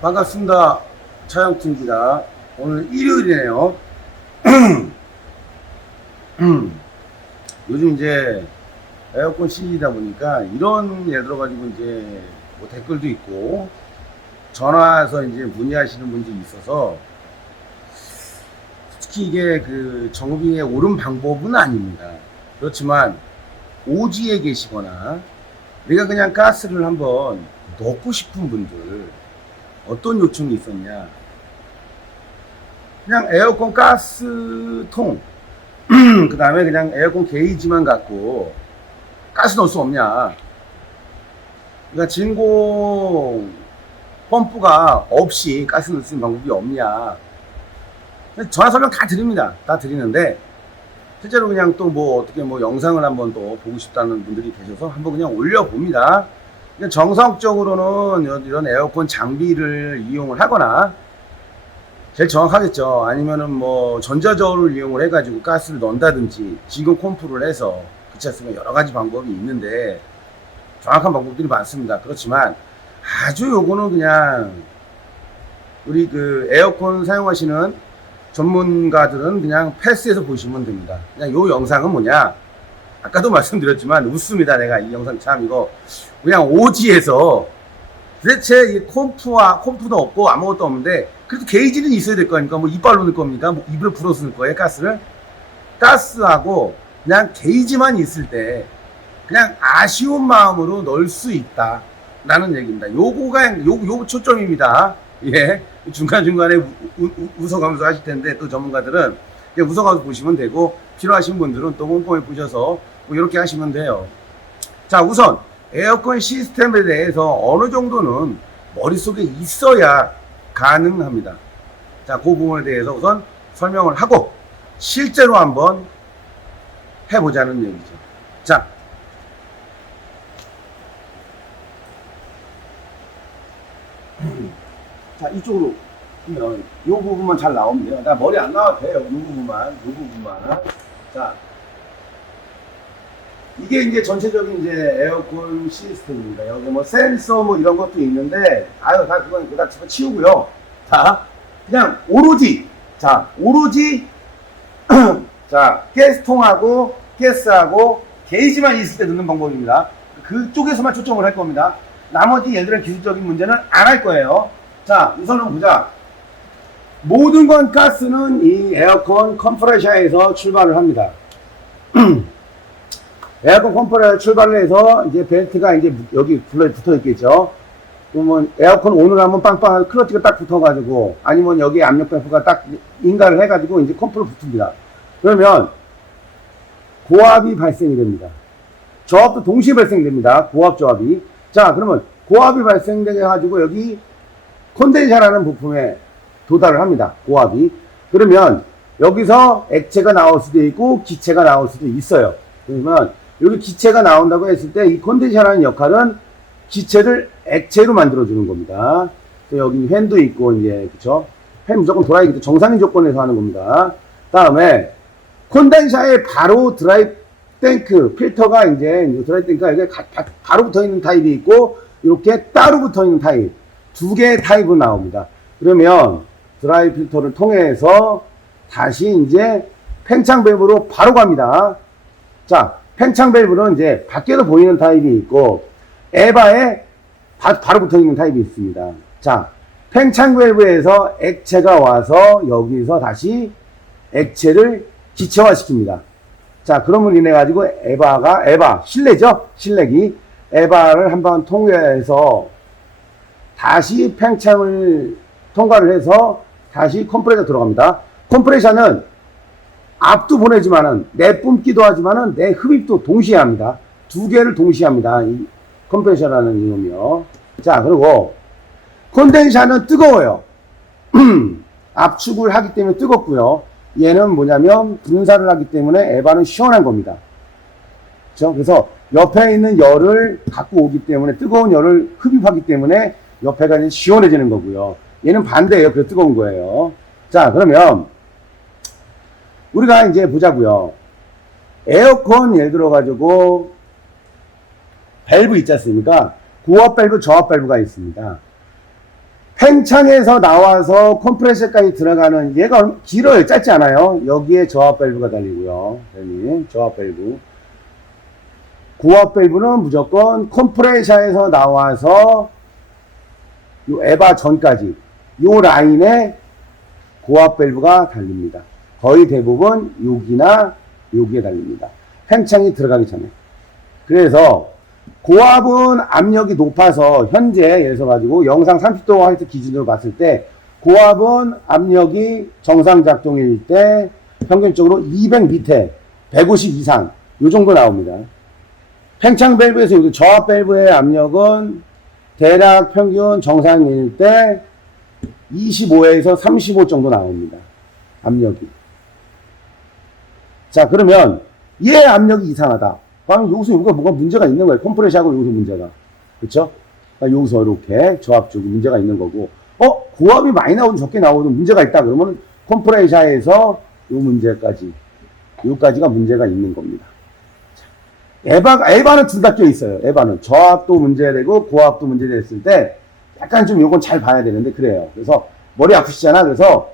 반갑습니다. 차영팀입니다. 오늘 일요일이네요. 요즘 이제 에어컨 시즌이다 보니까 이런 예를 들어가지고 이제 뭐 댓글도 있고 전화해서 이제 문의하시는 분들이 있어서 특히 이게 그 정비에 옳은 방법은 아닙니다. 그렇지만 오지에 계시거나 내가 그냥 가스를 한번 넣고 싶은 분들 어떤 요청이 있었냐, 그냥 에어컨 가스통 그 다음에 그냥 에어컨 게이지만 갖고 가스 넣을 수 없냐, 그러니까 진공 펌프가 없이 가스 넣을 수 있는 방법이 없냐, 전화 설명 다 드립니다. 다 드리는데 실제로 그냥 또 뭐 어떻게 뭐 영상을 한번 또 보고 싶다는 분들이 계셔서 한번 그냥 올려봅니다. 정상적으로는 이런 에어컨 장비를 이용을 하거나 제일 정확하겠죠. 아니면은 뭐 전자저울을 이용을 해가지고 가스를 넣는다든지 진공 펌프를 해서, 그렇지 않습니까? 여러 가지 방법이 있는데 정확한 방법들이 많습니다. 그렇지만 아주 요거는 그냥 우리 그 에어컨 사용하시는 전문가들은 그냥 패스해서 보시면 됩니다. 그냥 요 영상은 뭐냐, 아까도 말씀드렸지만 웃습니다. 내가 이 영상 참 이거 그냥 오지에서 도대체 이 컴프도 없고 아무것도 없는데 그래도 게이지는 있어야 될 거니까 뭐 이빨로 넣을 겁니까? 뭐 입으로 불어서 넣을 거예요, 가스를? 가스하고 그냥 게이지만 있을 때 그냥 아쉬운 마음으로 넣을 수 있다 라는 얘기입니다. 요거가 요거 초점입니다. 예. 중간중간에 웃어가면서 하실 텐데 또 전문가들은 그냥 웃어가면서 보시면 되고, 필요하신 분들은 또 꼼꼼히 보셔서 뭐 이렇게 하시면 돼요. 자, 우선 에어컨 시스템에 대해서 어느 정도는 머릿속에 있어야 가능합니다. 자, 그 부분에 대해서 우선 설명을 하고 실제로 한번 해보자는 얘기죠. 자, 자, 이쪽으로 보면 이 부분만 잘 나오면 돼요. 나 머리 안 나와도 돼요. 이 부분만. 자, 이게 이제 전체적인 이제 에어컨 시스템입니다. 여기 뭐 센서 뭐 이런 것도 있는데, 아유, 다 그건 다 치우고요. 자, 그냥 오로지, 자, 가스통하고 가스하고 게이지만 있을 때 넣는 방법입니다. 그쪽에서만 초점을 할 겁니다. 나머지 예를 들어 기술적인 문제는 안 할 거예요. 자, 우선은 보자. 모든 건 가스는 이 에어컨 컴프레셔에서 출발을 합니다. 에어컨 컴프레셔 출발을 해서 이제 벨트가 이제 여기 붙어 있겠죠. 그러면 에어컨 온을 하면 빵빵 클러치가 딱 붙어가지고, 아니면 여기 압력 밸브가 딱 인가를 해가지고 이제 컴프로 붙습니다. 그러면 고압이 발생이 됩니다. 저압도 동시에 발생됩니다. 고압 저압이. 자, 그러면 고압이 발생되게 가지고 여기 콘덴서라는 부품에 도달을 합니다. 고압이. 그러면 여기서 액체가 나올 수도 있고 기체가 나올 수도 있어요. 그러면 여기 기체가 나온다고 했을 때 이 콘덴서라는 역할은 기체를 액체로 만들어주는 겁니다. 여기 팬도 있고, 이제, 그쵸? 팬 무조건 돌아야겠죠. 정상인 조건에서 하는 겁니다. 다음에 콘덴서에 바로 드라이 탱크, 필터가 이제 드라이 탱크가 이게 바로 붙어 있는 타입이 있고, 이렇게 따로 붙어 있는 타입. 두 개의 타입으로 나옵니다. 그러면 드라이 필터를 통해서 다시 이제 팽창 밸브로 바로 갑니다. 자, 팽창 밸브는 이제 밖에서 보이는 타입이 있고, 에바에 바로 붙어 있는 타입이 있습니다. 자, 팽창 밸브에서 액체가 와서 여기서 다시 액체를 기체화 시킵니다. 자, 그러면 인해 가지고 실내죠? 실내기. 에바를 한번 통해서 다시 팽창을 통과를 해서 다시 컴프레셔 들어갑니다. 컴프레셔는 압도 보내지만은, 내뿜기도 하지만은 내 흡입도 동시에 합니다. 두 개를 동시에 합니다. 이 컴프레셔라는 이놈이요. 자, 그리고 콘덴서는 뜨거워요. 압축을 하기 때문에 뜨겁고요. 얘는 뭐냐면 분사를 하기 때문에 에바는 시원한 겁니다. 그렇죠? 그래서 옆에 있는 열을 갖고 오기 때문에, 뜨거운 열을 흡입하기 때문에 옆에가 이제 시원해지는 거고요. 얘는 반대예요. 그래서 뜨거운 거예요. 자, 그러면 우리가 이제 보자고요. 에어컨 예를 들어 가지고 밸브 있지 않습니까? 고압 밸브, 저압 밸브가 있습니다. 팽창에서 나와서 컴프레셔까지 들어가는 얘가 길어요. 짧지 않아요. 여기에 저압 밸브가 달리고요. 여기 저압 밸브. 고압 밸브는 무조건 컴프레셔에서 나와서 요 에바 전까지 요 라인에 고압 밸브가 달립니다. 거의 대부분 여기나 여기에 달립니다. 팽창이 들어가기 전에. 그래서 고압은 압력이 높아서 현재 예를 들어 가지고 영상 30도 하이트 기준으로 봤을 때 고압은 압력이 정상 작동일 때 평균적으로 200 밑에 150 이상 요 정도 나옵니다. 팽창 밸브에서 여기 저압 밸브의 압력은 대략 평균 정상일 때 25에서 35 정도 나옵니다. 압력이. 자, 그러면 얘 압력이 이상하다. 그러면 여기서 뭐가 문제가 있는 거예요. 컴프레셔하고 여기서 문제가. 그쵸? 그러니까 여기서 이렇게 저압 쪽에 문제가 있는 거고, 고압이 많이 나오든 적게 나오든 문제가 있다. 그러면 컴프레셔에서 요 문제까지, 요까지가 문제가 있는 겁니다. 에바는 둘 다 껴 있어요. 에바는. 저압도 문제되고, 고압도 문제됐을 때, 약간 좀 요건 잘 봐야 되는데, 그래요. 그래서, 머리 아프시잖아. 그래서,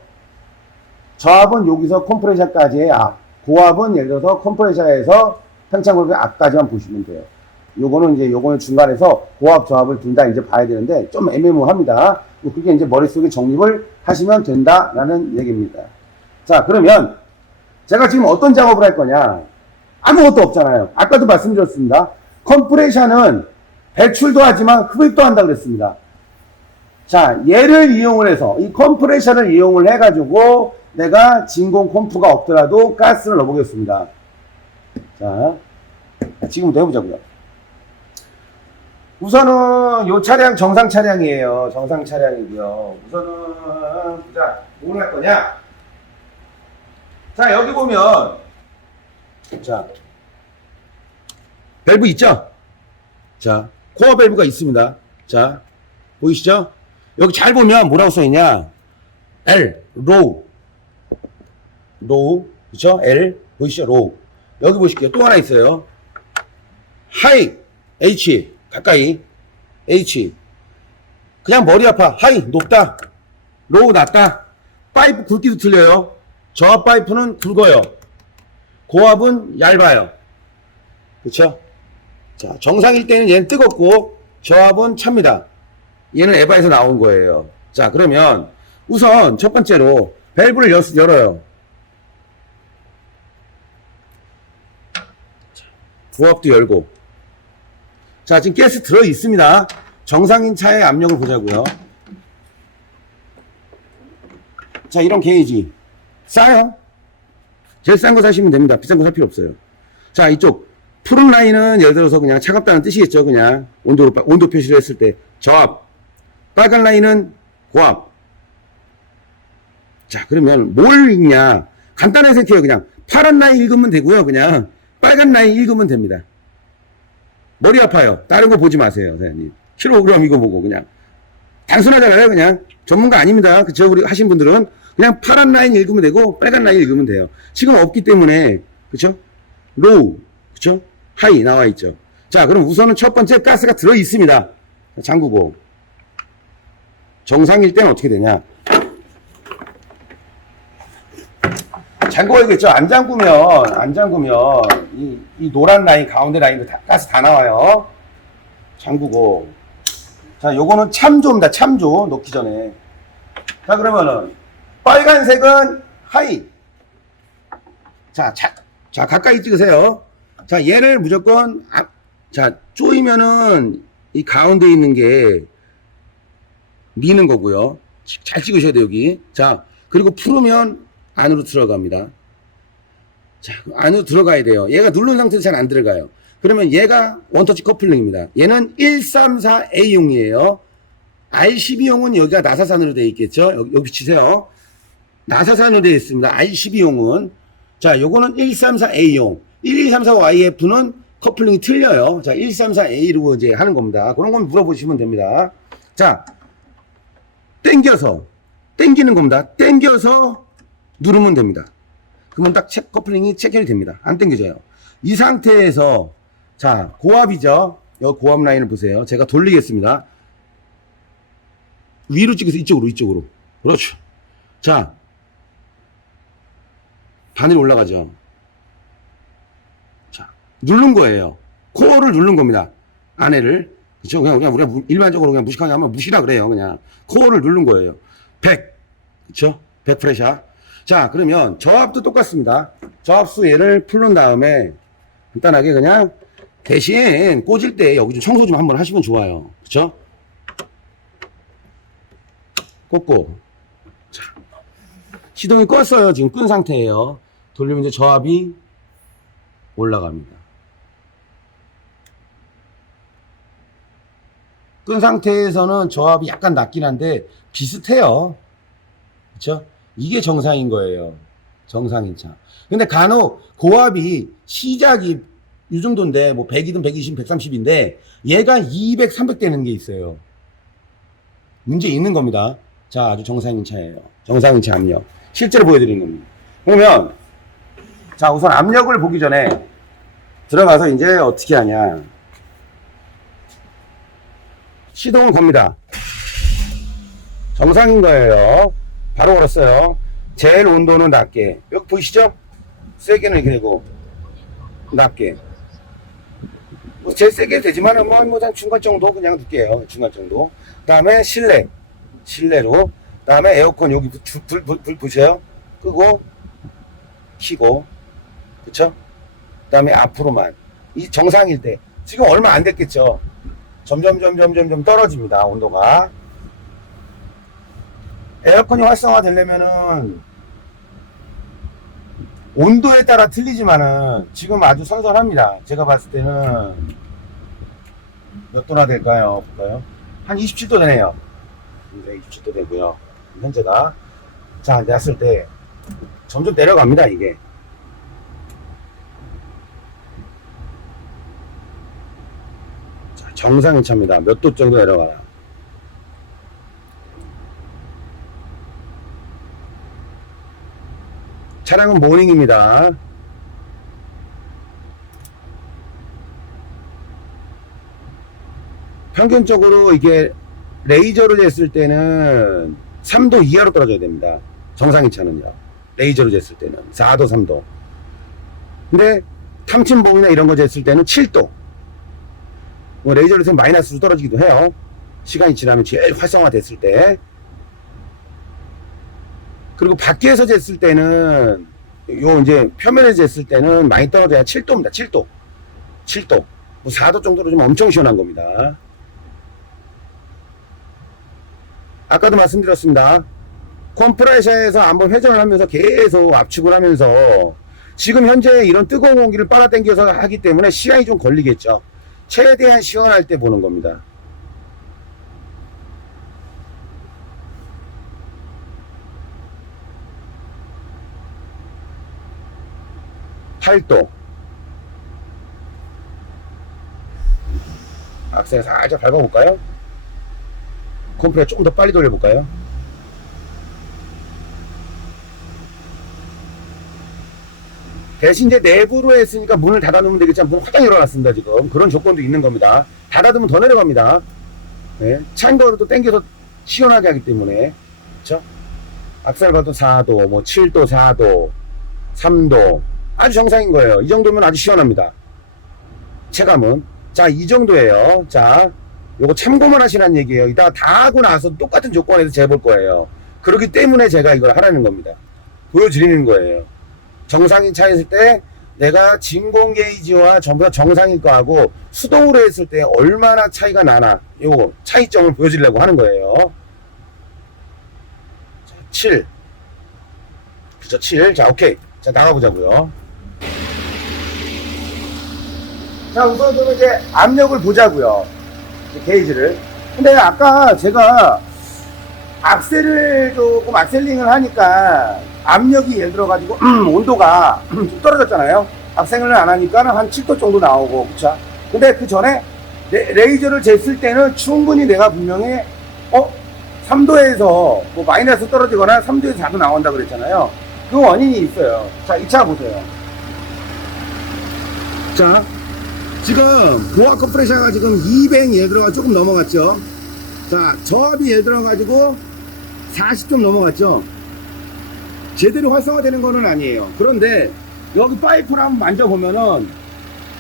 저압은 여기서 컴프레셔까지의 앞, 고압은 예를 들어서 컴프레셔에서 팽창 앞까지만 보시면 돼요. 요거는 중간에서 고압, 저압을 둘 다 이제 봐야 되는데, 좀 애매모호합니다. 그게 이제 머릿속에 정립을 하시면 된다라는 얘기입니다. 자, 그러면, 제가 지금 어떤 작업을 할 거냐? 아무것도 없잖아요. 아까도 말씀드렸습니다. 컴프레셔는 배출도 하지만 흡입도 한다 그랬습니다. 자, 얘를 이용을 해서, 이 컴프레셔를 이용을 해가지고, 내가 진공 컴프가 없더라도 가스를 넣어보겠습니다. 자, 지금부터 해보자고요. 우선은 요 차량 정상 차량이에요. 정상 차량이고요. 우선은 자, 뭘 할 거냐? 자, 여기 보면 자, 밸브 있죠? 자, 코어 밸브가 있습니다. 자, 보이시죠? 여기 잘 보면 뭐라고 써있냐? L, 로우. 그쵸? L, 보이시죠? 로우. 여기 보실게요. 또 하나 있어요. 하이, H, 가까이, H. 그냥 머리 아파. 하이, 높다. 로우, 낮다. 파이프 굵기도 틀려요. 저압 파이프는 굵어요. 고압은 얇아요. 그쵸? 자, 정상일 때는 얘는 뜨겁고, 저압은 찹니다. 얘는 에바에서 나온 거예요. 자, 그러면, 우선, 첫 번째로, 밸브를 열어요. 고압도 열고. 자, 지금 가스 들어 있습니다. 정상인 차의 압력을 보자고요. 자, 이런 게이지. 싸요. 제일 싼 거 사시면 됩니다. 비싼 거 살 필요 없어요. 자, 이쪽 푸른 라인은 예를 들어서 그냥 차갑다는 뜻이겠죠. 그냥 온도 표시를 했을 때 저압. 빨간 라인은 고압. 자, 그러면 뭘 읽냐? 간단하게 생각해요. 그냥 파란 라인 읽으면 되고요. 그냥 빨간 라인 읽으면 됩니다. 머리 아파요. 다른 거 보지 마세요, 사장님. 킬로그램 이거 보고 그냥 단순하잖아요. 그냥 전문가 아닙니다. 그쵸? 우리 하신 분들은 그냥 파란 라인 읽으면 되고 빨간 라인 읽으면 돼요. 지금 없기 때문에 그쵸? 로우, 그쵸? 하이 나와 있죠. 자, 그럼 우선은 첫 번째 가스가 들어 있습니다. 잠그고 정상일 때는 어떻게 되냐? 잠궈야겠죠. 안 잠그면 이 노란 라인 가운데 라인도 가스 다 나와요. 잠그고. 자, 요거는 참조입니다. 참조 넣기 전에. 자, 그러면은 빨간색은 하이. 자, 가까이 찍으세요. 자, 얘를 무조건 자, 쪼이면은 이 가운데 있는 게 미는 거고요. 잘 찍으셔야 돼요, 여기. 자, 그리고 풀으면 안으로 들어갑니다. 자, 안으로 들어가야 돼요. 얘가 누른 상태에서 잘 안 들어가요. 그러면 얘가 원터치 커플링입니다. 얘는 134A용이에요. R12용은 여기가 나사산으로 되어 있겠죠? 여기 치세요. 나사산으로 되어 있습니다. R12용은. 자, 요거는 134A용. 1234YF는 커플링이 틀려요. 자, 134A로 이제 하는 겁니다. 그런 건 물어보시면 됩니다. 자, 땡기는 겁니다. 땡겨서 누르면 됩니다. 그러면 딱 커플링이 체결이 됩니다. 안 땡겨져요. 이 상태에서 자, 고압이죠. 여기 고압 라인을 보세요. 제가 돌리겠습니다. 위로 찍어서 이쪽으로. 그렇죠. 자, 바늘이 올라가죠. 자, 누른 거예요. 코어를 누른 겁니다. 안에를. 그쵸? 그냥 우리가 일반적으로 그냥 무식하게 하면 무시라 그래요. 그냥. 코어를 누른 거예요. 100. 그쵸? 100 프레셔. 자, 그러면 저압도 똑같습니다. 저압수 얘를 풀른 다음에 간단하게 그냥 대신 꽂을 때 여기 좀 청소 좀 한번 하시면 좋아요. 그쵸? 꽂고. 자, 시동이 껐어요. 지금 끈 상태예요. 돌리면 이제 저압이 올라갑니다. 끈 상태에서는 저압이 약간 낮긴 한데 비슷해요. 그쵸? 이게 정상인 거예요. 정상인 차. 근데 간혹 고압이 시작이 이 정도인데 뭐 100이든 120, 130인데 얘가 200, 300 되는 게 있어요. 문제 있는 겁니다. 자, 아주 정상인 차예요. 정상인 차 압력. 실제로 보여드리는 겁니다. 그러면 자, 우선 압력을 보기 전에 들어가서 이제 어떻게 하냐. 시동을 겁니다. 정상인 거예요. 바로 걸었어요. 제일 온도는 낮게. 여기 보이시죠? 세게는 이렇게 되고 낮게. 뭐 제일 세게 되지만은 뭐 중간 정도 그냥 둘게요. 중간 정도. 그다음에 실내로. 그다음에 에어컨 여기 불 보세요. 끄고 켜고. 그쵸? 그다음에 앞으로만. 이 정상일 때 지금 얼마 안 됐겠죠? 점점 떨어집니다. 온도가. 에어컨이 활성화 되려면은 온도에 따라 틀리지만은 지금 아주 선선합니다. 제가 봤을 때는 몇 도나 될까요? 볼까요? 한 27도 되네요. 이제 27도 되고요. 현재가. 자, 이제 왔을 때 점점 내려갑니다. 이게. 자, 정상인 차입니다. 몇 도 정도 내려가나. 차량은 모닝입니다. 평균적으로 이게 레이저를 쟀을 때는 3도 이하로 떨어져야 됩니다. 정상인 차는요. 레이저를 쟀을 때는 4도, 3도. 근데 탐침봉이나 이런 거 쟀을 때는 7도. 뭐 레이저를 쟀으면 마이너스로 떨어지기도 해요. 시간이 지나면 제일 활성화 됐을 때. 그리고 밖에서 쟀을 때는 요 이제 표면에서 쟀을 때는 많이 떨어져야 7도입니다. 7도. 7도. 뭐 4도 정도로 좀 엄청 시원한 겁니다. 아까도 말씀드렸습니다. 컴프레셔에서 한번 회전을 하면서 계속 압축을 하면서 지금 현재 이런 뜨거운 공기를 빨아당겨서 하기 때문에 시간이 좀 걸리겠죠. 최대한 시원할 때 보는 겁니다. (8도) 악셀 살짝 밟아볼까요? 컴프레셔 조금 더 빨리 돌려볼까요? 대신 이제 내부로 했으니까 문을 닫아놓으면 되겠지만 문 화장 열어놨습니다. 지금 그런 조건도 있는 겁니다. 닫아두면 더 내려갑니다. 네. 찬 거를 또 당겨서 시원하게 하기 때문에. 그쵸? 악셀 봐도 4도, 뭐 7도, 4도, 3도. 아주 정상인 거예요. 이 정도면 아주 시원합니다. 체감은. 자, 이 정도예요. 자, 요거 참고만 하시라는 얘기예요. 이따가 다 하고 나서 똑같은 조건에서 재볼 거예요. 그렇기 때문에 제가 이걸 하라는 겁니다. 보여드리는 거예요. 정상인 차였을 때 내가 진공 게이지와 전부 다 정상인 거하고 수동으로 했을 때 얼마나 차이가 나나 요 차이점을 보여주려고 하는 거예요. 자, 7. 그쵸, 7. 자, 오케이. 자, 나가보자고요. 자, 우선 그러면 이제 압력을 보자고요. 게이지를. 근데 아까 제가 악셀을 조금 악셀링을 하니까 압력이 예를 들어가지고 온도가 좀 떨어졌잖아요. 악셀을 안 하니까 한 7도 정도 나오고, 그쵸? 근데 그 전에 레이저를 쟀을 때는 충분히 내가 분명히 3도에서 뭐 마이너스 떨어지거나 3도에서 4도 나온다 그랬잖아요. 그 원인이 있어요. 자, 이 차 보세요. 자, 지금 고압 컴프레셔가 지금 200 예를 들어가 조금 넘어갔죠. 자, 저압이 예를 들어가지고 40좀 넘어갔죠. 제대로 활성화되는 거는 아니에요. 그런데 여기 파이프를 한번 만져보면은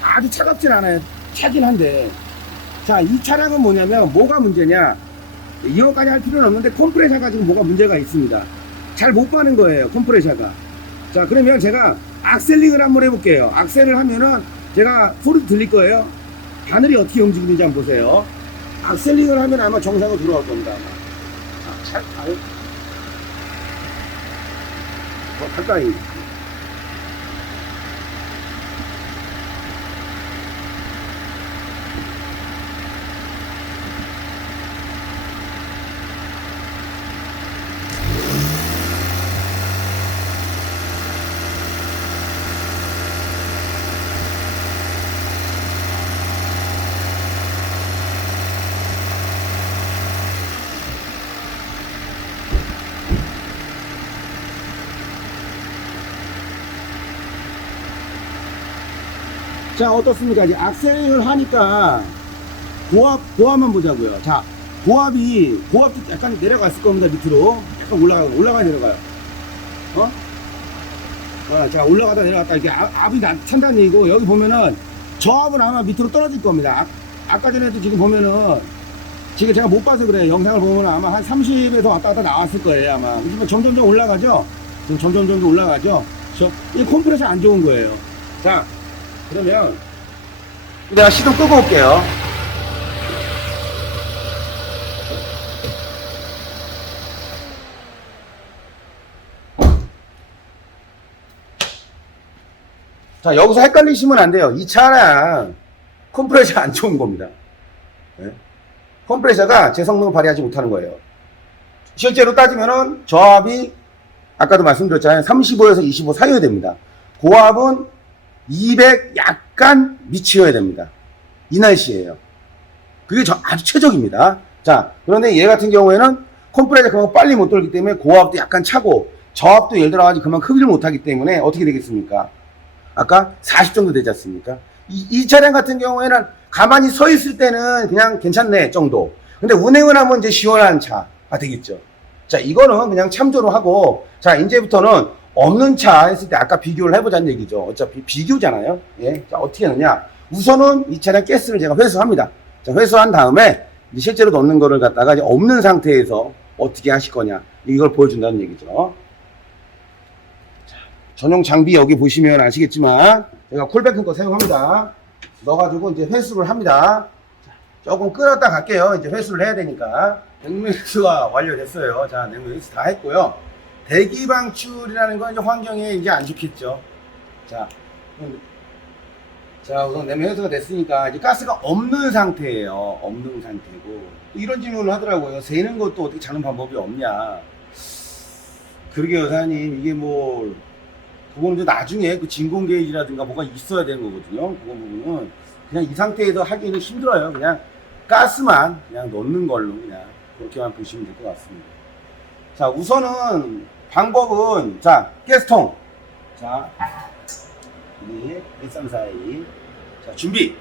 아주 차갑진 않아요. 차긴 한데. 자, 이 차량은 뭐냐면 뭐가 문제냐. 이것까지 할 필요는 없는데 컴프레셔가 지금 뭐가 문제가 있습니다. 잘 못 가는 거예요, 컴프레셔가. 자, 그러면 제가 악셀링을 한번 해볼게요. 악셀을 하면은 제가 소리도 들릴 거예요. 바늘이 어떻게 움직이는지 한번 보세요. 악셀링을 하면 아마 정상으로 들어갈 겁니다. 아마. 자, 가까이. 자, 어떻습니까? 이제 악셀을 하니까 고압만 보자고요. 자, 고압도 약간 내려갔을 겁니다. 밑으로 약간 올라가 내려가요. 자, 올라가다 내려갔다 이게 압이 찬다는 얘기고, 여기 보면은 저압은 아마 밑으로 떨어질 겁니다. 아까 전에도 지금 보면은, 지금 제가 못 봐서 그래요. 영상을 보면 아마 한 30에서 왔다 갔다 나왔을 거예요. 아마. 그지만 점점 올라가죠? 지금 점점 올라가죠? 이 컴프레셔 안 좋은 거예요. 자, 그러면 내가 시동 끄고 올게요. 자, 여기서 헷갈리시면 안 돼요. 이 차량 컴프레셔 안 좋은 겁니다. 네? 컴프레셔가 제 성능을 발휘하지 못하는 거예요. 실제로 따지면은 저압이 아까도 말씀드렸잖아요. 35에서 25 사이여야 됩니다. 고압은 200 약간 미치어야 됩니다. 이 날씨에요. 그게 아주 최적입니다. 자, 그런데 얘 같은 경우에는 컴프레셔 그만 빨리 못 돌기 때문에 고압도 약간 차고 저압도 예를 들어가지고 그만 크기를 못하기 때문에 어떻게 되겠습니까? 아까 40 정도 되지 않습니까? 이 차량 같은 경우에는 가만히 서 있을 때는 그냥 괜찮네 정도. 근데 운행을 하면 이제 시원한 차가 되겠죠. 자, 이거는 그냥 참조로 하고, 자, 이제부터는 없는 차 했을 때 아까 비교를 해보자는 얘기죠. 어차피 비교잖아요. 예. 자, 어떻게 하느냐. 우선은 이 차량 가스를 제가 회수합니다. 자, 회수한 다음에 이제 실제로 넣는 거를 갖다가 이제 없는 상태에서 어떻게 하실 거냐. 이걸 보여준다는 얘기죠. 자, 전용 장비 여기 보시면 아시겠지만, 제가 콜백큰 거 사용합니다. 넣어가지고 이제 회수를 합니다. 자, 조금 끓였다 갈게요. 이제 회수를 해야 되니까. 냉면 회수가 완료됐어요. 자, 냉면 회수 다 했고요. 대기 방출이라는 건 이제 환경에 이제 안 좋겠죠. 자, 우선 냉면 회수가 됐으니까 이제 가스가 없는 상태예요. 없는 상태고. 이런 질문을 하더라고요. 새는 것도 어떻게 자는 방법이 없냐. 그러게요, 사장님. 이게 뭐, 그거는 이제 나중에 그 진공 게이지라든가 뭐가 있어야 되는 거거든요. 그거 부분은 그냥 이 상태에서 하기는 힘들어요. 그냥 가스만 그냥 넣는 걸로 그냥 그렇게만 보시면 될 것 같습니다. 자, 우선은 방법은, 자, 가스통. 자, 1, 3, 4, 2. 자, 준비.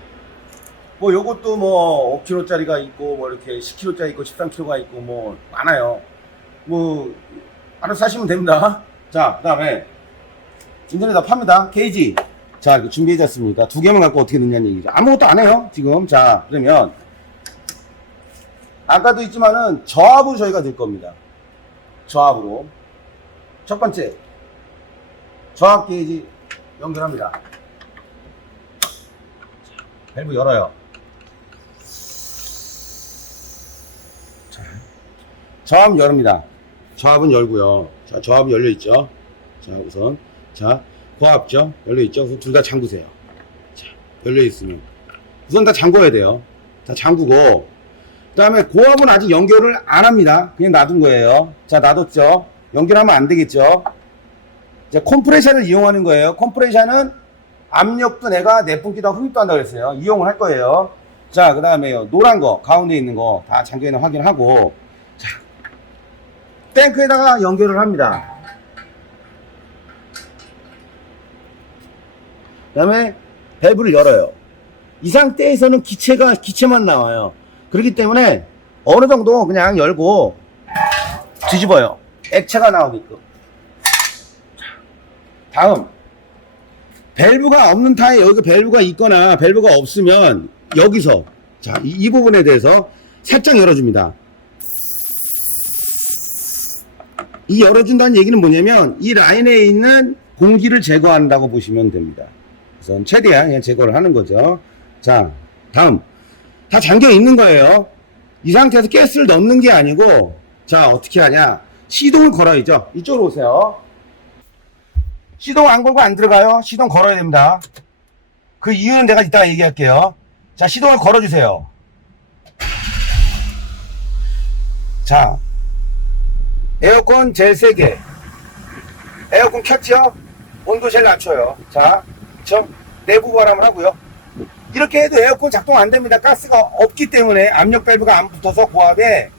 뭐 요것도 뭐 5kg짜리가 있고 뭐 이렇게 10kg짜리 있고 13kg가 있고 뭐 많아요. 뭐 알아서 사시면 됩니다. 자, 그 다음에 인터넷에 팝니다. 게이지. 자, 이렇게 준비해 놨습니다. 두 개만 갖고 어떻게 넣냐는 얘기죠. 아무것도 안 해요, 지금. 자, 그러면 아까도 있지만은 저압으로 저희가 넣을 겁니다. 저압으로. 첫 번째, 저압 게이지 연결합니다. 밸브 열어요. 자, 저압 열립니다. 저압은 열고요. 자, 저압이 열려 있죠. 자, 우선 자, 고압죠. 열려 있죠. 우선 둘 다 잠그세요. 자, 열려 있으면 우선 다 잠궈야 돼요. 다 잠그고, 그 다음에 고압은 아직 연결을 안 합니다. 그냥 놔둔 거예요. 자, 놔뒀죠. 연결하면 안 되겠죠. 자, 컴프레셔를 이용하는 거예요. 컴프레셔는 압력도 내가 내뿜기도 하고 흡입도 한다고 그랬어요. 이용을 할 거예요. 자, 그 다음에요. 노란 거, 가운데 있는 거 다 잠겨있는 확인하고, 자, 탱크에다가 연결을 합니다. 그 다음에 밸브를 열어요. 이 상태에서는 기체만 나와요. 그렇기 때문에 어느 정도 그냥 열고 뒤집어요. 액체가 나오게끔. 다음, 밸브가 없는 타에 여기 밸브가 있거나 밸브가 없으면 여기서 자, 이 부분에 대해서 살짝 열어줍니다. 이 열어준다는 얘기는 뭐냐면 이 라인에 있는 공기를 제거한다고 보시면 됩니다. 그래서 최대한 그냥 제거를 하는 거죠. 자, 다음, 다 잠겨 있는 거예요. 이 상태에서 가스를 넣는 게 아니고, 자, 어떻게 하냐. 시동을 걸어야죠. 이쪽으로 오세요. 시동 안 걸고 안 들어가요. 시동 걸어야 됩니다. 그 이유는 내가 이따가 얘기할게요. 자, 시동을 걸어주세요. 자, 에어컨 제일 세게. 에어컨 켰죠? 온도 제일 낮춰요. 자, 내부 바람을 하고요. 이렇게 해도 에어컨 작동 안 됩니다. 가스가 없기 때문에 압력 밸브가 안 붙어서 고압에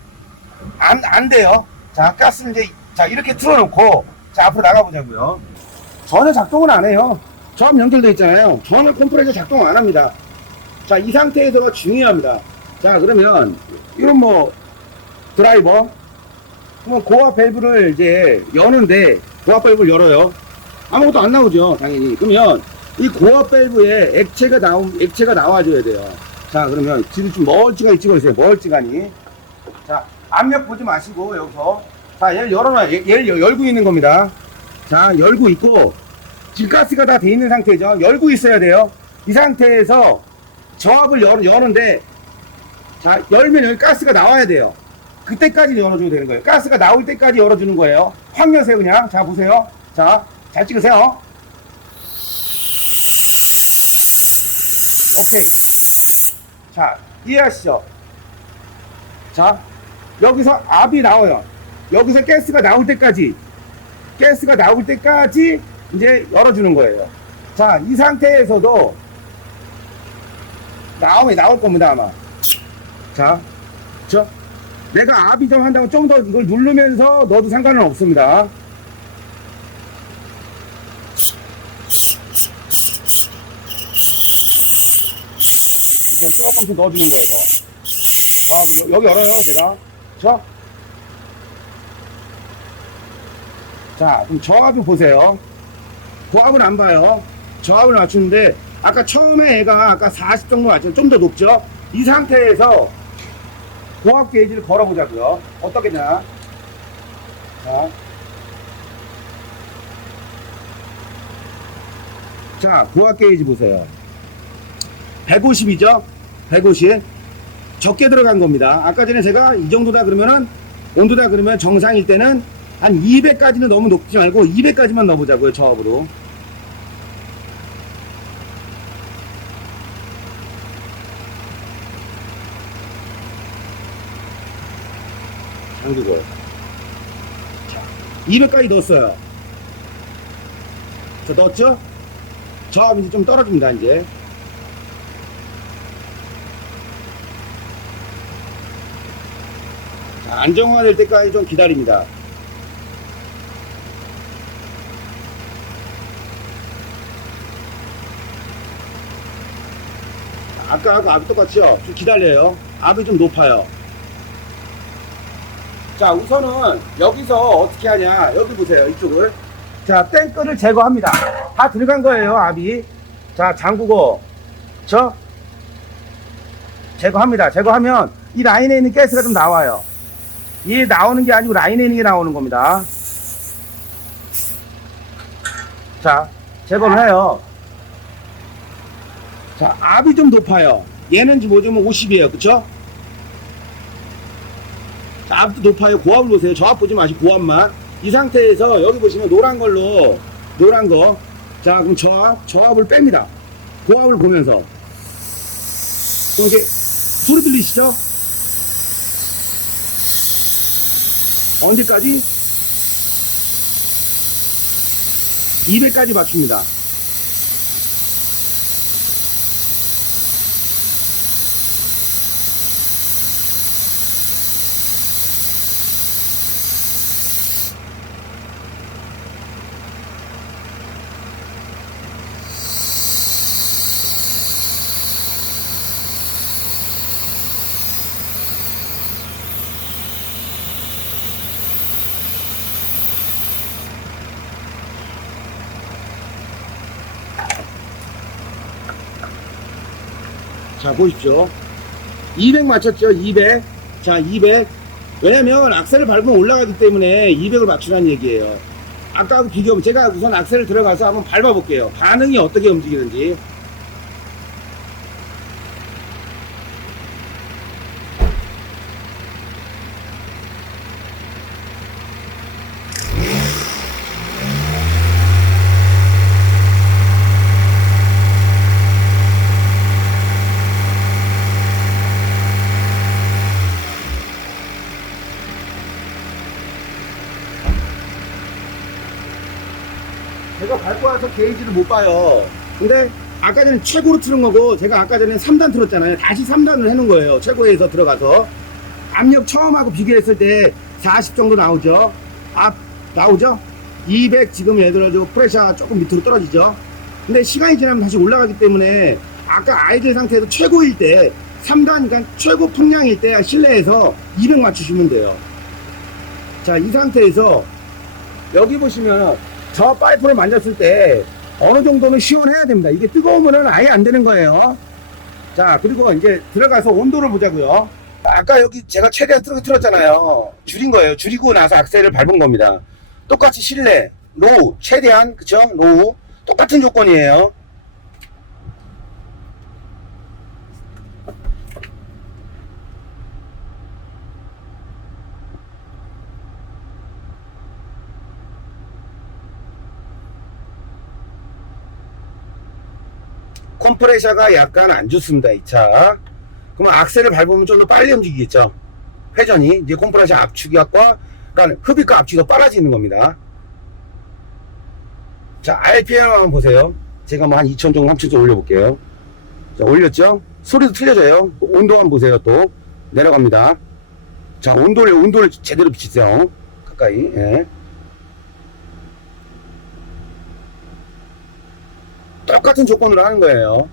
안 돼요. 자, 가스를 이제, 자, 이렇게 틀어놓고, 자, 앞으로 나가보자고요. 전혀 작동을 안 해요. 저압 연결되어 있잖아요. 전혀 컴프레서 작동 안 합니다. 자, 이 상태에서가 중요합니다. 자, 그러면, 이런 뭐, 드라이버. 그러면 고압 밸브를 이제 여는데, 고압 밸브를 열어요. 아무것도 안 나오죠, 당연히. 그러면, 이 고압 밸브에 액체가 나와줘야 돼요. 자, 그러면, 지금 좀 멀찌감이 찍어주세요. 멀찌감이. 자, 압력 보지 마시고, 여기서. 자, 얘를 열어놔요. 얘를 열고 있는 겁니다. 자, 열고 있고, 지금 가스가 다 돼 있는 상태죠. 열고 있어야 돼요. 이 상태에서 저압을 여는데, 자, 열면 여기 가스가 나와야 돼요. 그때까지 열어줘야 되는 거예요. 가스가 나올 때까지 열어주는 거예요. 확 여세요, 그냥. 자, 보세요. 자, 잘 찍으세요. 오케이. 자, 이해하시죠? 자, 여기서 압이 나와요. 여기서 가스가 나올 때까지 이제 열어주는 거예요. 자, 이 상태에서도 나올 겁니다, 아마. 자, 내가 압이 좀 한다고 좀 더 이걸 누르면서 넣어도 상관은 없습니다. 그냥 조금씩 넣어주는 거예요, 더. 자, 여기 열어요, 제가. 자, 그럼 저압을 보세요. 고압은 안 봐요. 저압을 맞추는데, 아까 처음에 애가 아까 40 정도 맞추면 좀 더 높죠? 이 상태에서 고압 게이지를 걸어보자고요. 어떻겠냐? 자, 고압 게이지 보세요. 150이죠? 150. 적게 들어간 겁니다. 아까 전에 제가 이 정도다 그러면은, 온도다 그러면 정상일 때는 한 200까지는 너무 높지 말고 200까지만 넣어보자고요, 저압으로. 잠그고. 자, 200까지 넣었어요. 자, 넣었죠? 저압이 이제 좀 떨어집니다, 이제. 자, 안정화될 때까지 좀 기다립니다. 아까하고 압이 똑같죠? 좀 기다려요. 압이 좀 높아요. 자, 우선은 여기서 어떻게 하냐. 여기 보세요, 이쪽을. 자, 탱크를 제거합니다. 다 들어간 거예요, 압이. 자, 잠그고 제거합니다. 제거하면 이 라인에 있는 가스가 좀 나와요. 이게 나오는 게 아니고 라인에 있는 게 나오는 겁니다. 자, 제거를 해요. 자, 압이 좀 높아요. 얘는 지금 뭐죠? 50이에요. 그쵸? 자, 압도 높아요. 고압을 보세요. 저압 보지 마시고 고압만. 이 상태에서 여기 보시면 노란 거. 자, 그럼 저압을 뺍니다. 고압을 보면서. 이렇게 소리 들리시죠? 언제까지? 200까지 맞춥니다. 자, 보십시오. 200 맞췄죠? 200. 자, 200. 왜냐면 악셀을 밟으면 올라가기 때문에 200을 맞추라는 얘기예요. 아까하고 비교하면 제가 우선 악셀을 들어가서 한번 밟아볼게요. 반응이 어떻게 움직이는지. 제가 밟고 와서 게이지를 못 봐요. 근데 아까 전에 최고로 틀은 거고, 제가 아까 전에 3단 틀었잖아요. 다시 3단을 해놓은 거예요. 최고에서 들어가서. 압력 처음하고 비교했을 때 40 정도 나오죠. 나오죠? 200 지금 예를 들어 프레셔가 조금 밑으로 떨어지죠. 근데 시간이 지나면 다시 올라가기 때문에 아까 아이들 상태에서 최고일 때 3단, 그러니까 최고 풍량일 때 실내에서 200 맞추시면 돼요. 자, 이 상태에서 여기 보시면 저 파이프를 만졌을 때 어느 정도는 시원해야 됩니다. 이게 뜨거우면은 아예 안 되는 거예요. 자, 그리고 이제 들어가서 온도를 보자고요. 아까 여기 제가 최대한 틀었잖아요. 줄인 거예요. 줄이고 나서 악셀을 밟은 겁니다. 똑같이 실내, 로우, 최대한, 그쵸? 로우. 똑같은 조건이에요. 컴프레셔가 약간 안 좋습니다, 이 차. 그러면 악셀을 밟으면 좀 더 빨리 움직이겠죠. 회전이. 이제 컴프레셔 압축과, 그러니까 흡입과 압축이 더 빨라지는 겁니다. 자, RPM 한번 보세요. 제가 뭐 한 2000 정도, 3000 정도 올려볼게요. 자, 올렸죠? 소리도 틀려져요. 온도 한번 보세요, 또. 내려갑니다. 자, 온도를 제대로 비치세요. 가까이, 예. 똑같은 조건으로 하는 거예요.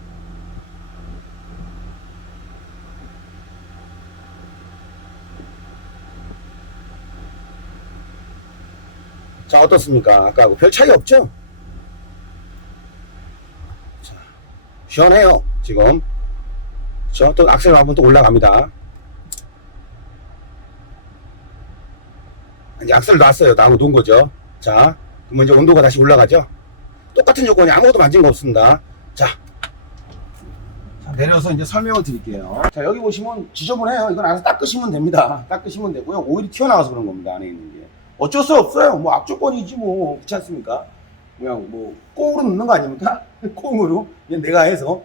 자, 어떻습니까? 아까하고 별 차이 없죠? 자, 시원해요, 지금. 또 악셀 한번 또 올라갑니다. 이제 악셀 놨어요. 나무 놓은 거죠. 자, 그러면 이제 온도가 다시 올라가죠? 똑같은 조건이 아무것도 만진 거 없습니다. 자, 내려서 이제 설명을 드릴게요. 자, 여기 보시면 지저분해요. 이건 알아서 닦으시면 됩니다. 닦으시면 되고요. 오일이 튀어나와서 그런 겁니다. 안에 있는 게. 어쩔 수 없어요. 뭐 악조건이지 뭐. 그렇지 않습니까? 그냥 뭐 꽁으로 넣는 거 아닙니까? 꽁으로. 그냥 내가 해서.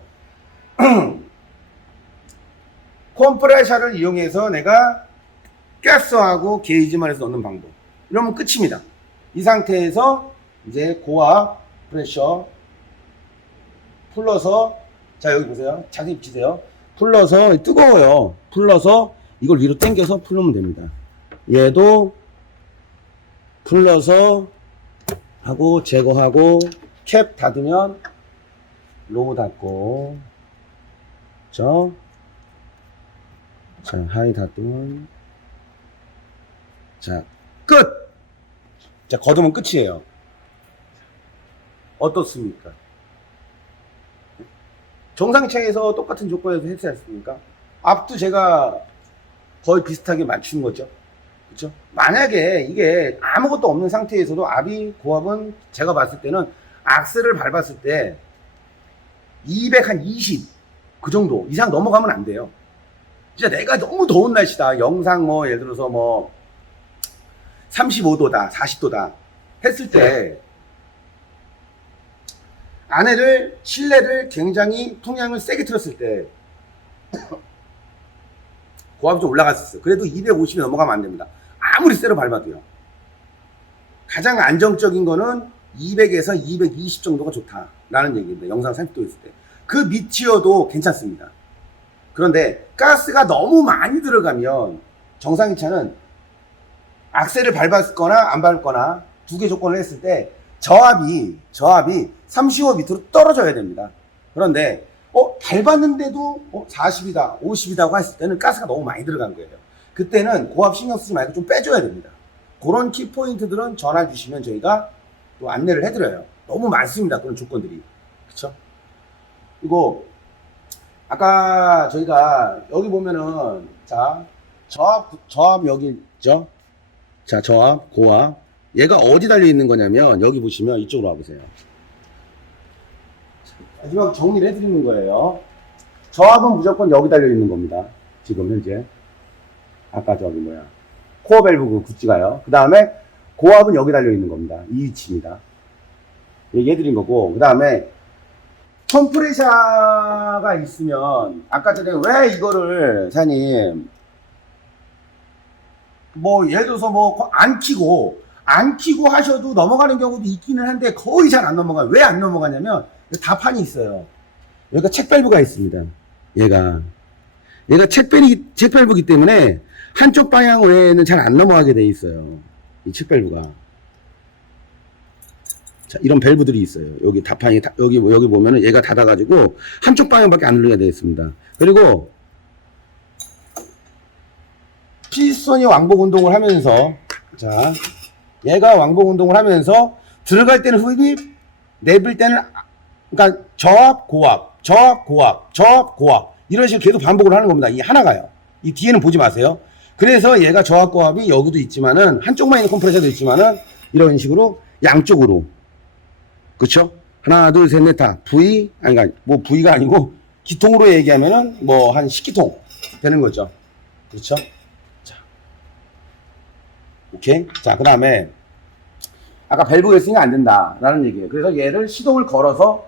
컴프레셔를 이용해서 내가 가스하고 게이지만 해서 넣는 방법. 이러면 끝입니다. 이 상태에서 이제 고압 프레셔 풀러서, 자, 여기 보세요. 자세히 비치세요. 풀러서, 뜨거워요. 풀러서 이걸 위로 당겨서 풀면 됩니다. 얘도 풀러서 하고 제거하고 캡 닫으면 로우 닫고, 자, 하이 닫으면, 자, 끝! 자, 걷으면 끝이에요. 어떻습니까? 정상차에서 똑같은 조건에서 했지 않습니까? 앞도 제가 거의 비슷하게 맞춘 거죠. 그렇죠? 만약에 이게 아무것도 없는 상태에서도 압이, 고압은 제가 봤을 때는 악셀을 밟았을 때 220, 그 정도 이상 넘어가면 안 돼요. 진짜 내가 너무 더운 날씨다. 영상 뭐 예를 들어서 뭐 35도다, 40도다 했을 때 안에를, 실내를 굉장히 풍량을 세게 틀었을 때 고압이 좀 올라갔었어요. 그래도 250이 넘어가면 안 됩니다. 아무리 세로 밟아도요. 가장 안정적인 거는 200에서 220 정도가 좋다라는 얘기입니다. 영상 30도 있을 때. 그 밑이어도 괜찮습니다. 그런데 가스가 너무 많이 들어가면 정상인 차는 악셀을 밟았거나 안 밟거나 두 개 조건을 했을 때 저압이 35 밑으로 떨어져야 됩니다. 그런데 밟았는데도 40이다 50이다고 했을 때는 가스가 너무 많이 들어간 거예요. 그때는 고압 신경 쓰지 말고 좀 빼줘야 됩니다. 그런 키포인트들은 전화 주시면 저희가 또 안내를 해드려요. 너무 많습니다. 그런 조건들이. 그쵸? 그리고 아까 저희가 여기 보면은 자 저압 여기 있죠. 자 저압 고압 얘가 어디 달려 있는 거냐면 여기 보시면 이쪽으로 와보세요. 마지막 정리를 해드리는 거예요. 저압은 무조건 여기 달려 있는 겁니다. 지금 현재 아까 저기 뭐야 코어 밸브 그 구찌가요. 그 다음에 고압은 여기 달려 있는 겁니다. 이 위치입니다. 얘기해드린 거고, 그 다음에 컴프레셔가 있으면 아까 전에 왜 이거를 사장님 뭐 예를 들어서 뭐 안 키고 하셔도 넘어가는 경우도 있기는 한데 거의 잘 안 넘어가요. 왜 안 넘어가냐면 다판이 있어요. 여기가 책 밸브가 있습니다. 얘가 책 밸브이기 때문에 한쪽 방향 외에는 잘 안 넘어가게 돼 있어요. 이 책 밸브가. 자, 이런 밸브들이 있어요. 여기 다판이 여기 보면은 얘가 닫아가지고 한쪽 방향밖에 안 눌리게 되어 있습니다. 그리고 피스톤이 왕복 운동을 하면서 자 얘가 왕복 운동을 하면서 들어갈 때는 흡입, 내빌 때는 그러니까 저압 고압 이런 식으로 계속 반복을 하는 겁니다. 이 하나가요. 이 뒤에는 보지 마세요. 그래서 얘가 저압 고압이 여기도 있지만은 한쪽만 있는 컴프레셔도 있지만은 이런 식으로 양쪽으로 그쵸? 하나 둘 셋 넷 다 V 아니 그러니까 뭐 V가 아니고 기통으로 얘기하면은 뭐 한 10기통 되는 거죠. 그렇죠? 자, 오케이. 자, 그 다음에 아까 밸브가 있으니까 안 된다라는 얘기예요. 그래서 얘를 시동을 걸어서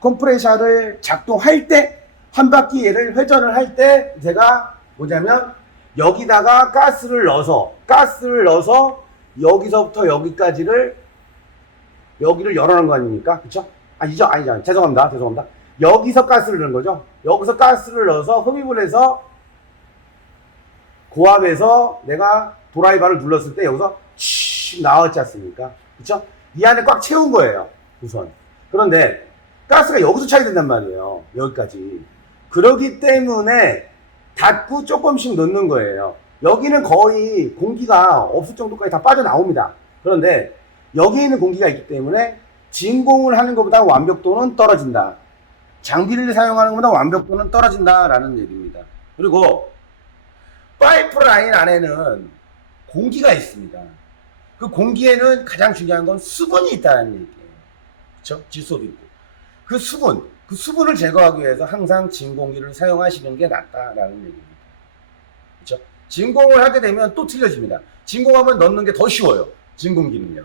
컴프레셔를 작동할 때 한 바퀴 얘를 회전을 할 때 제가 뭐냐면 여기다가 가스를 넣어서 여기서부터 여기까지를 여기를 열어놓은 거 아닙니까? 그쵸? 아니죠? 죄송합니다. 여기서 가스를 넣은 거죠? 여기서 가스를 넣어서 흡입을 해서 고압에서 내가 드라이버를 눌렀을 때 여기서 슉 나왔지 않습니까? 그쵸? 이 안에 꽉 채운 거예요. 우선. 그런데 가스가 여기서 차야 된단 말이에요. 여기까지. 그러기 때문에 닫고 조금씩 넣는 거예요. 여기는 거의 공기가 없을 정도까지 다 빠져나옵니다. 그런데 여기에 있는 공기가 있기 때문에 진공을 하는 것보다 완벽도는 떨어진다. 장비를 사용하는 것보다 완벽도는 떨어진다라는 얘기입니다. 그리고 파이프라인 안에는 공기가 있습니다. 그 공기에는 가장 중요한 건 수분이 있다는 얘기예요. 그렇죠? 질소도 있고. 그 수분을 제거하기 위해서 항상 진공기를 사용하시는 게 낫다라는 얘기입니다. 그렇죠? 진공을 하게 되면 또 틀려집니다. 진공하면 넣는 게 더 쉬워요. 진공기는요.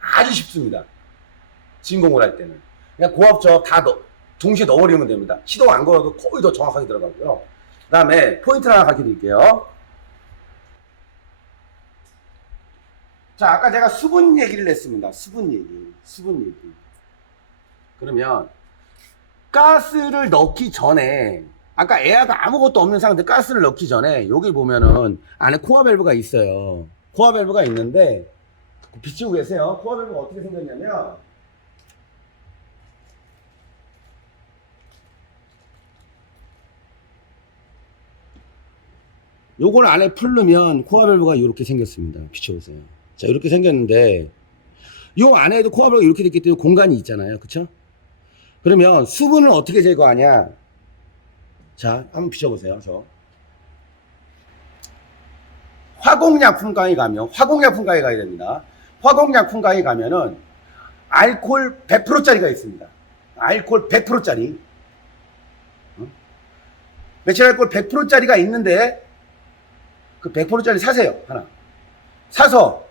아주 쉽습니다. 진공을 할 때는. 그냥 고압저 다 동시에 넣어버리면 됩니다. 시동 안 걸어도 거의 더 정확하게 들어가고요. 그 다음에 포인트를 하나 가르쳐 드릴게요. 자, 아까 제가 수분 얘기를 했습니다. 수분 얘기. 그러면 가스를 넣기 전에 아까 에어가 아무것도 없는 상태 가스를 넣기 전에 여기 보면은 안에 코어 밸브가 있어요. 코어 밸브가 있는데 비치고 계세요. 코어 밸브가 어떻게 생겼냐면 요걸 안에 풀르면 코어 밸브가 이렇게 생겼습니다. 비춰보세요. 자, 이렇게 생겼는데 요 안에도 코어 밸브가 이렇게 됐기 때문에 공간이 있잖아요. 그쵸? 그러면 수분을 어떻게 제거하냐? 자, 한번 비춰보세요. 화공약품가에 가면 화공약품가에 가야 됩니다. 화공약품가에 가면은 알코올 100%짜리가 있습니다. 알코올 100%짜리. 메칠 알코올 100%짜리가 있는데 그 100%짜리 사세요. 하나. 사서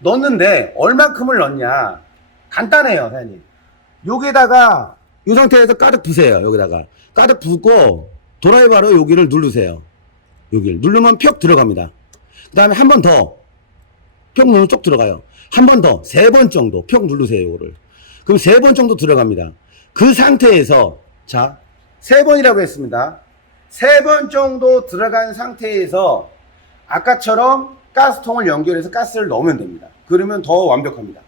넣는데 얼만큼을 넣냐? 간단해요, 사장님. 여기다가 이 상태에서 가득 부세요. 여기다가 가득 붓고 드라이버로 여기를 누르세요. 여기를 누르면 펴 들어갑니다. 그 다음에 한 번 더 펴 누르면 쭉 들어가요. 한 번 더 3번 정도 펴 누르세요. 이거를. 그럼 3번 정도 들어갑니다. 그 상태에서 자 3번이라고 했습니다. 3번 정도 들어간 상태에서 아까처럼 가스통을 연결해서 가스를 넣으면 됩니다. 그러면 더 완벽합니다.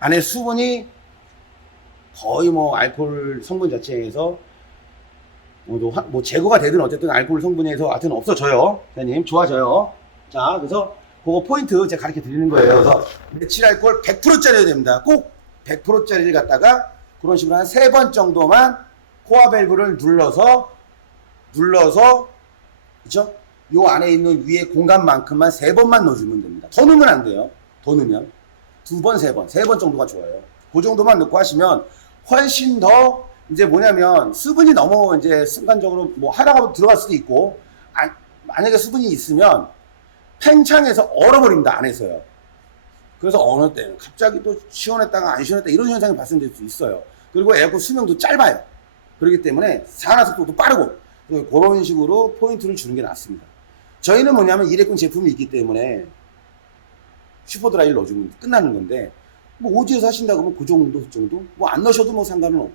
안에 수분이 거의 뭐 알코올 성분 자체에서 뭐 제거가 되든 어쨌든 알코올 성분에서 하여튼 없어져요. 사장님 좋아져요. 자, 그래서 그거 포인트 제가 가르쳐 드리는 거예요. 그래서 메칠 알코올 100%짜리여야 됩니다. 꼭 100%짜리를 갖다가 그런 식으로 한 3번 정도만 코어 밸브를 눌러서 그쵸? 요 안에 있는 위에 공간만큼만 3번만 넣어주면 됩니다. 더 넣으면 안 돼요. 더 넣으면 2번, 3번, 3번 정도가 좋아요. 그 정도만 넣고 하시면 훨씬 더 이제 뭐냐면 수분이 너무 이제 순간적으로 뭐 하다가 들어갈 수도 있고, 만약에 수분이 있으면 팽창해서 얼어버립니다. 안에서요. 그래서 어느 때는 갑자기 또 시원했다가 안 시원했다 이런 현상이 발생될 수 있어요. 그리고 에어컨 수명도 짧아요. 그렇기 때문에 산화 속도도 빠르고 그런 식으로 포인트를 주는 게 낫습니다. 저희는 뭐냐면 일회용 제품이 있기 때문에 슈퍼드라이를 넣어주면 끝나는 건데, 뭐 오지에서 하신다 그러면 그 정도 뭐 안 넣으셔도 뭐 상관은 없고,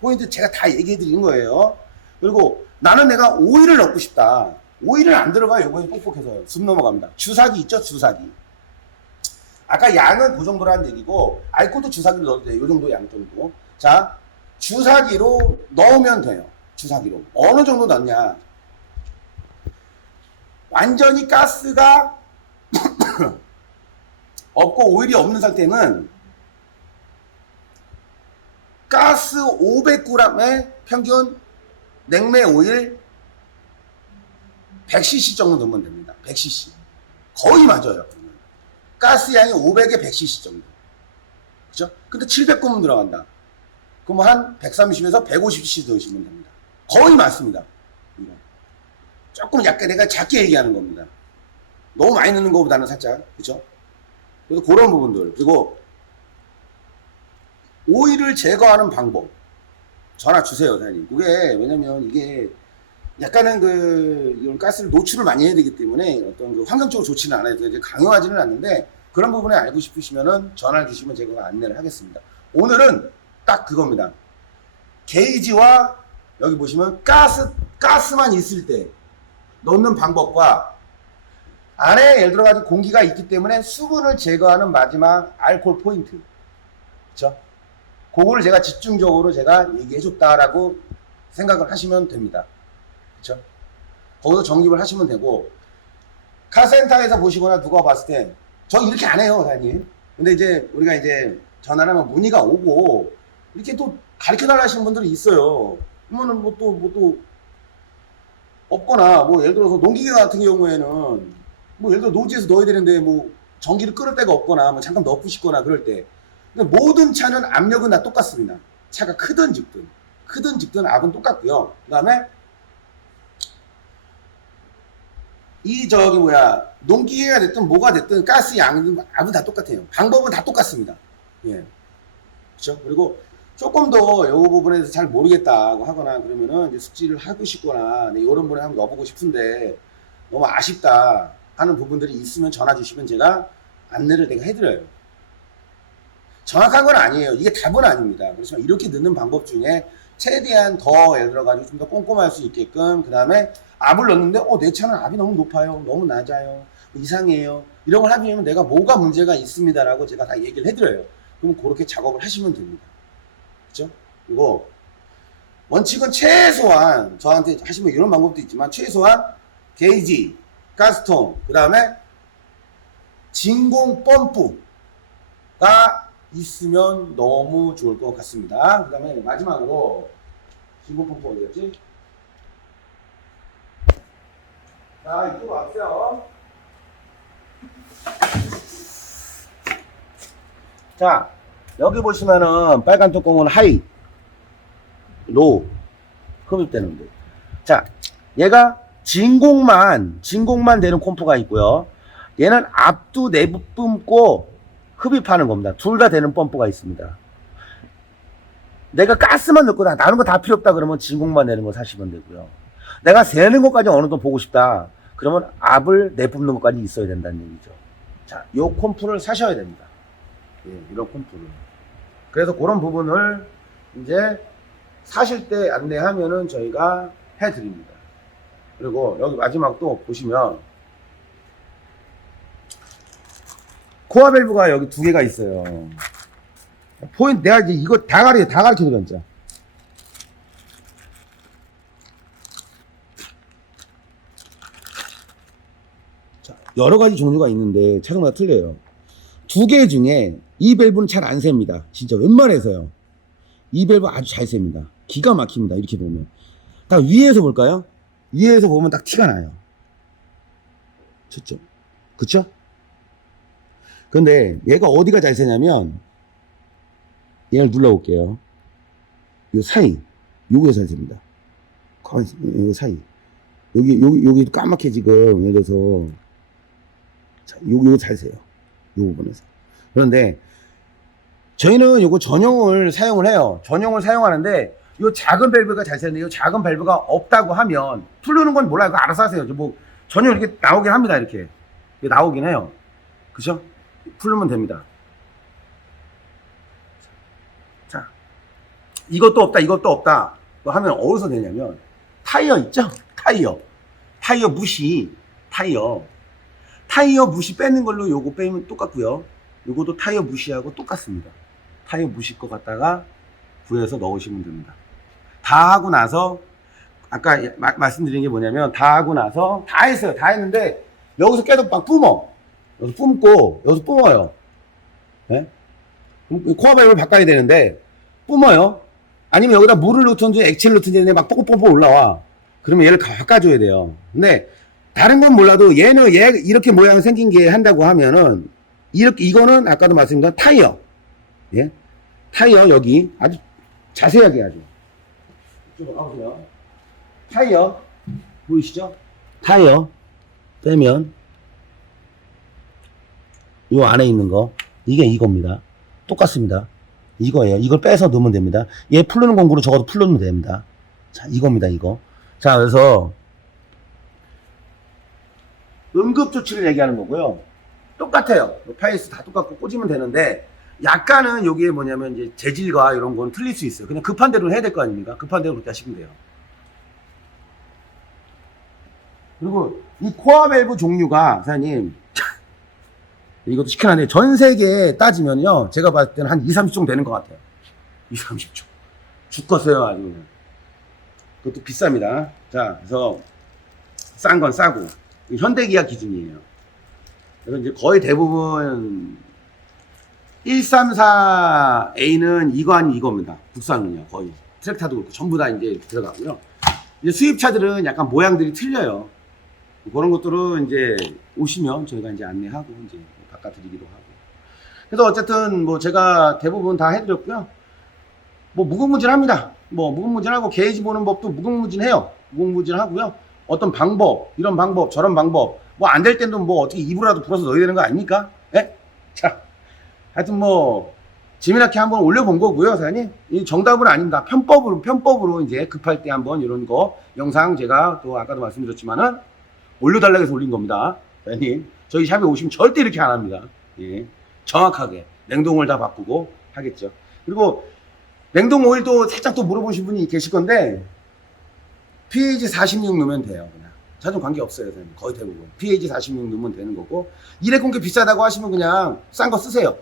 포인트 제가 다 얘기해 드리는 거예요. 그리고 나는 내가 오일을 넣고 싶다. 오일은 안 들어가요. 이번에 뻑뻑해서요. 숨 넘어갑니다. 주사기 있죠, 주사기. 아까 양은 그 정도라는 얘기고, 알코올도 주사기로 넣어도 돼요. 이 정도 양 정도. 자, 주사기로 넣으면 돼요. 주사기로. 어느 정도 넣냐. 완전히 가스가 없고 오일이 없는 상태는 가스 500g에 평균 냉매 오일 100cc 정도 넣으면 됩니다. 100cc. 거의 맞아요. 가스 양이 500에 100cc 정도. 그죠? 근데 700g은 들어간다. 그럼 한 130에서 150cc 넣으시면 됩니다. 거의 맞습니다. 이거. 조금 약간 내가 작게 얘기하는 겁니다. 너무 많이 넣는 것보다는 살짝. 그죠? 그래서 그런 부분들. 그리고 오일을 제거하는 방법. 전화 주세요, 사장님. 그게, 왜냐면 이게 약간은 이런 가스를 노출을 많이 해야 되기 때문에 어떤 환경적으로 좋지는 않아요. 이제 강요하지는 않는데, 그런 부분에 알고 싶으시면은 전화를 주시면 제가 안내를 하겠습니다. 오늘은 딱 그겁니다. 게이지와 여기 보시면 가스만 있을 때 넣는 방법과 안에 예를 들어가지고 공기가 있기 때문에 수분을 제거하는 마지막 알코올 포인트. 그쵸? 그거를 제가 집중적으로 제가 얘기해 줬다라고 생각을 하시면 됩니다. 그쵸? 거기서 정립을 하시면 되고, 카센터에서 보시거나 누가 봤을 때, 저 이렇게 안 해요, 사장님. 근데 이제 우리가 이제 전화를 하면 문의가 오고, 이렇게 또 가르쳐 달라 하시는 분들이 있어요. 그러면은 뭐 또, 없거나, 뭐 예를 들어서 농기계 같은 경우에는, 뭐 예를 들어 노지에서 넣어야 되는데, 뭐 전기를 끌을 데가 없거나, 뭐 잠깐 넣고 싶거나 그럴 때. 근데 모든 차는 압력은 다 똑같습니다. 차가 크든 직든 압은 똑같고요. 그 다음에, 농기계가 됐든 뭐가 됐든 가스 양은 압은 다 똑같아요. 방법은 다 똑같습니다. 예. 그렇죠? 그리고 조금 더 이 부분에 대해서 잘 모르겠다고 하거나 그러면은 이제 숙지를 하고 싶거나 이런 분에 한번 넣어보고 싶은데 너무 아쉽다 하는 부분들이 있으면 전화 주시면 제가 안내를 내가 해드려요. 정확한 건 아니에요. 이게 답은 아닙니다. 그렇지만 이렇게 넣는 방법 중에 최대한 더 예를 들어가지고 좀 더 꼼꼼할 수 있게끔, 그 다음에 압을 넣는데 내 차는 압이 너무 높아요, 너무 낮아요, 이상해요, 이런 걸 하면 내가 뭐가 문제가 있습니다라고 제가 다 얘기를 해드려요. 그럼 그렇게 작업을 하시면 됩니다. 그렇죠? 그리고 원칙은 최소한 저한테 하시면 이런 방법도 있지만 최소한 게이지, 가스통, 그 다음에 진공 펌프가 있으면 너무 좋을 것 같습니다. 그 다음에 마지막으로 진공 펌프 어디 갔지? 자, 이쪽으로 왔어요. 자, 여기 보시면은 빨간 뚜껑은 하이, 로우 흡입되는데, 자, 얘가 진공만 되는 콤프가 있고요. 얘는 압도 내부 뿜고 흡입하는 겁니다. 둘 다 되는 펌프가 있습니다. 내가 가스만 넣고 나는 거 다 필요 없다 그러면 진공만 내는 거 사시면 되고요. 내가 새는 것까지 어느 정도 보고 싶다 그러면 압을 내뿜는 것까지 있어야 된다는 얘기죠. 자, 요 콤프를 사셔야 됩니다. 예, 이런 콤프를. 그래서 그런 부분을 이제 사실 때 안내하면은 저희가 해드립니다. 그리고 여기 마지막 또 보시면 코어 밸브가 여기 2개가 있어요. 포인트, 내가 이제 이거 다 가르쳐 드렸죠. 자, 여러 가지 종류가 있는데 차종마다 틀려요. 2개 중에 이 밸브는 잘 안 셉니다. 진짜 웬만해서요. 이 밸브 아주 잘 셉니다. 기가 막힙니다. 이렇게 보면. 딱 위에서 볼까요? 위에서 보면 딱 티가 나요. 쳤죠? 그쵸? 근데 얘가 어디가 잘 새냐면 얘를 눌러볼게요. 요 사이 요게 잘 셉니다. 요 사이 여기 까맣게 지금 예를 들어서 자, 요거 잘 세요. 요 부분에서. 그런데 저희는 요거 전용을 사용을 해요. 전용을 사용하는데 요 작은 밸브가 잘 새는데 요 작은 밸브가 없다고 하면 풀르는 건 몰라요. 그거 알아서 하세요. 뭐 전용 이렇게 나오긴 합니다. 이렇게 나오긴 해요. 그죠? 풀르면 됩니다. 자, 이것도 없다, 이것도 없다. 뭐 하면 어디서 되냐면 타이어 있죠? 타이어 무시, 타이어 무시 빼는 걸로 요거 빼면 똑같고요. 요것도 타이어 무시하고 똑같습니다. 타이어 무시 거 갖다가 구해서 넣으시면 됩니다. 다 하고 나서 아까 말씀드린 게 뭐냐면 다 하고 나서 다 했어요. 다 했는데 여기서 계속 막 뿜어. 여기서 뿜고 여기서 뿜어요. 네? 코어 밸브를 바꿔야 되는데 뿜어요. 아니면 여기다 물을 넣든지 액체를 넣든지 막 뽀뽀뽀뽀 올라와. 그러면 얘를 바꿔줘야 돼요. 근데 다른 건 몰라도 얘는 얘 이렇게 모양 생긴 게 한다고 하면은 이렇게 이거는 아까도 말씀드린 타이어. 예? 타이어 여기 아주 자세하게 하죠. 이쪽으로 가보세요. 타이어 보이시죠? 타이어 빼면 요 안에 있는 거 이게 이겁니다. 똑같습니다. 이거예요. 이걸 빼서 넣으면 됩니다. 얘 풀르는 공구로 적어도 풀르면 됩니다. 자, 이겁니다. 이거. 자, 그래서 응급조치를 얘기하는 거고요. 똑같아요. 파이스 다 똑같고 꽂으면 되는데 약간은 여기에 뭐냐면 이제 재질과 이런 건 틀릴 수 있어요. 그냥 급한 대로 해야 될 거 아닙니까? 급한 대로 그렇게 하시면 돼요. 그리고 이 코어 밸브 종류가 사장님 이것도 시켜놨는데 전 세계에 따지면요 제가 봤을 때는 한 2, 30종 정도 되는 것 같아요. 2, 30종 죽겠어요 아주 그냥. 그것도 비쌉니다. 자, 그래서 싼 건 싸고 현대기아 기준이에요. 그래서 이제 거의 대부분 134A는 이거 아닌 이겁니다. 국산은요 거의 트랙타도 그렇고 전부 다 이제 들어가고요. 이제 수입차들은 약간 모양들이 틀려요. 그런 것들은 이제 오시면 저희가 이제 안내하고 이제 바꿔드리기도 하고. 그래서 어쨌든 뭐 제가 대부분 다 해드렸고요. 뭐 무궁무진합니다. 뭐 무궁무진하고 게이지 보는 법도 무궁무진해요. 무궁무진하고요. 어떤 방법, 이런 방법, 저런 방법, 뭐 안 될 때도 뭐 어떻게 입으로라도 불어서 넣어야 되는 거 아닙니까? 예? 자, 하여튼 뭐 재미나게 한번 올려본 거고요, 사장님. 이 정답은 아닙니다. 편법으로 이제 급할 때 한번 이런 거 영상 제가 또 아까도 말씀드렸지만은 올려달라고 해서 올린 겁니다. 사장님, 저희 샵에 오시면 절대 이렇게 안 합니다. 예. 정확하게 냉동을 다 바꾸고 하겠죠. 그리고 냉동 오일도 살짝 또 물어보신 분이 계실 건데 PAG 46 넣으면 돼요. 그냥 자존 관계 없어요. 사장님. 거의 대부분 PAG 46 넣으면 되는 거고 일회공기 비싸다고 하시면 그냥 싼 거 쓰세요.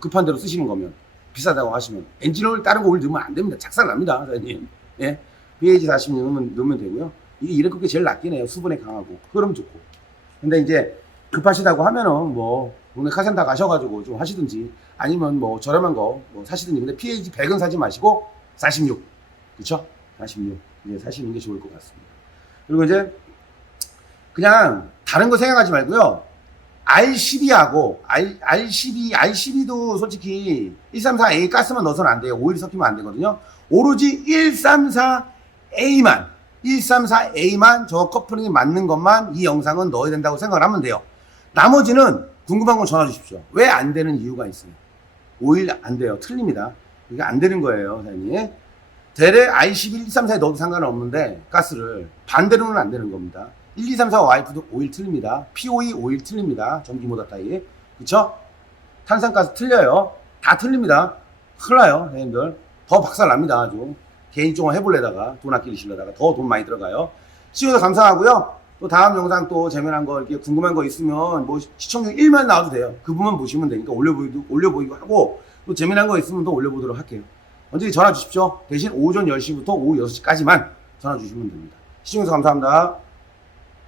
급한 대로 쓰시는 거면 비싸다고 하시면 엔진 오일 다른 거 오일 넣으면 안 됩니다. 작살납니다, 사장님. 예. PAG 46 넣으면 되고요. 이게 일회공기 제일 낫긴 해요. 수분에 강하고 흐름 좋고. 근데 이제 급하시다고 하면은 뭐 동네 카센터 가셔가지고 좀 하시든지 아니면 뭐 저렴한 거 뭐 사시든지. 근데 PAG 100은 사지 마시고 46, 그쵸? 46 이제 사시는 게 좋을 것 같습니다. 그리고 이제 그냥 다른 거 생각하지 말고요. R12하고 R12도 솔직히 134A 가스만 넣어서는 안 돼요. 오일이 섞이면 안 되거든요. 오로지 134A만 저 커플링이 맞는 것만 이 영상은 넣어야 된다고 생각을 하면 돼요. 나머지는 궁금한 건 전화 주십시오. 왜 안 되는 이유가 있어요. 오일 안 돼요. 틀립니다. 이게 안 되는 거예요, 사장님. 대래 I11, 134에 넣어도 상관없는데 가스를 반대로는 안 되는 겁니다. 1, 2, 3, 4 와이프도 오일 틀립니다. POE 오일 틀립니다. 전기 모터 타입. 그쵸? 탄산가스 틀려요. 다 틀립니다. 큰일 나요, 선생님들. 더 박살 납니다, 아주. 개인적으로 해볼래다가 돈 아끼시려다가 더 돈 많이 들어가요. 시청해주셔서 감사하고요. 또 다음 영상 또 재미난 거 이렇게 궁금한 거 있으면 뭐 시청률 1만 나와도 돼요. 그 부분 보시면 되니까 올려보기도 하고 또 재미난 거 있으면 또 올려보도록 할게요. 언제든지 전화 주십시오. 대신 오전 10시부터 오후 6시까지만 전화 주시면 됩니다. 시청해주셔서 감사합니다.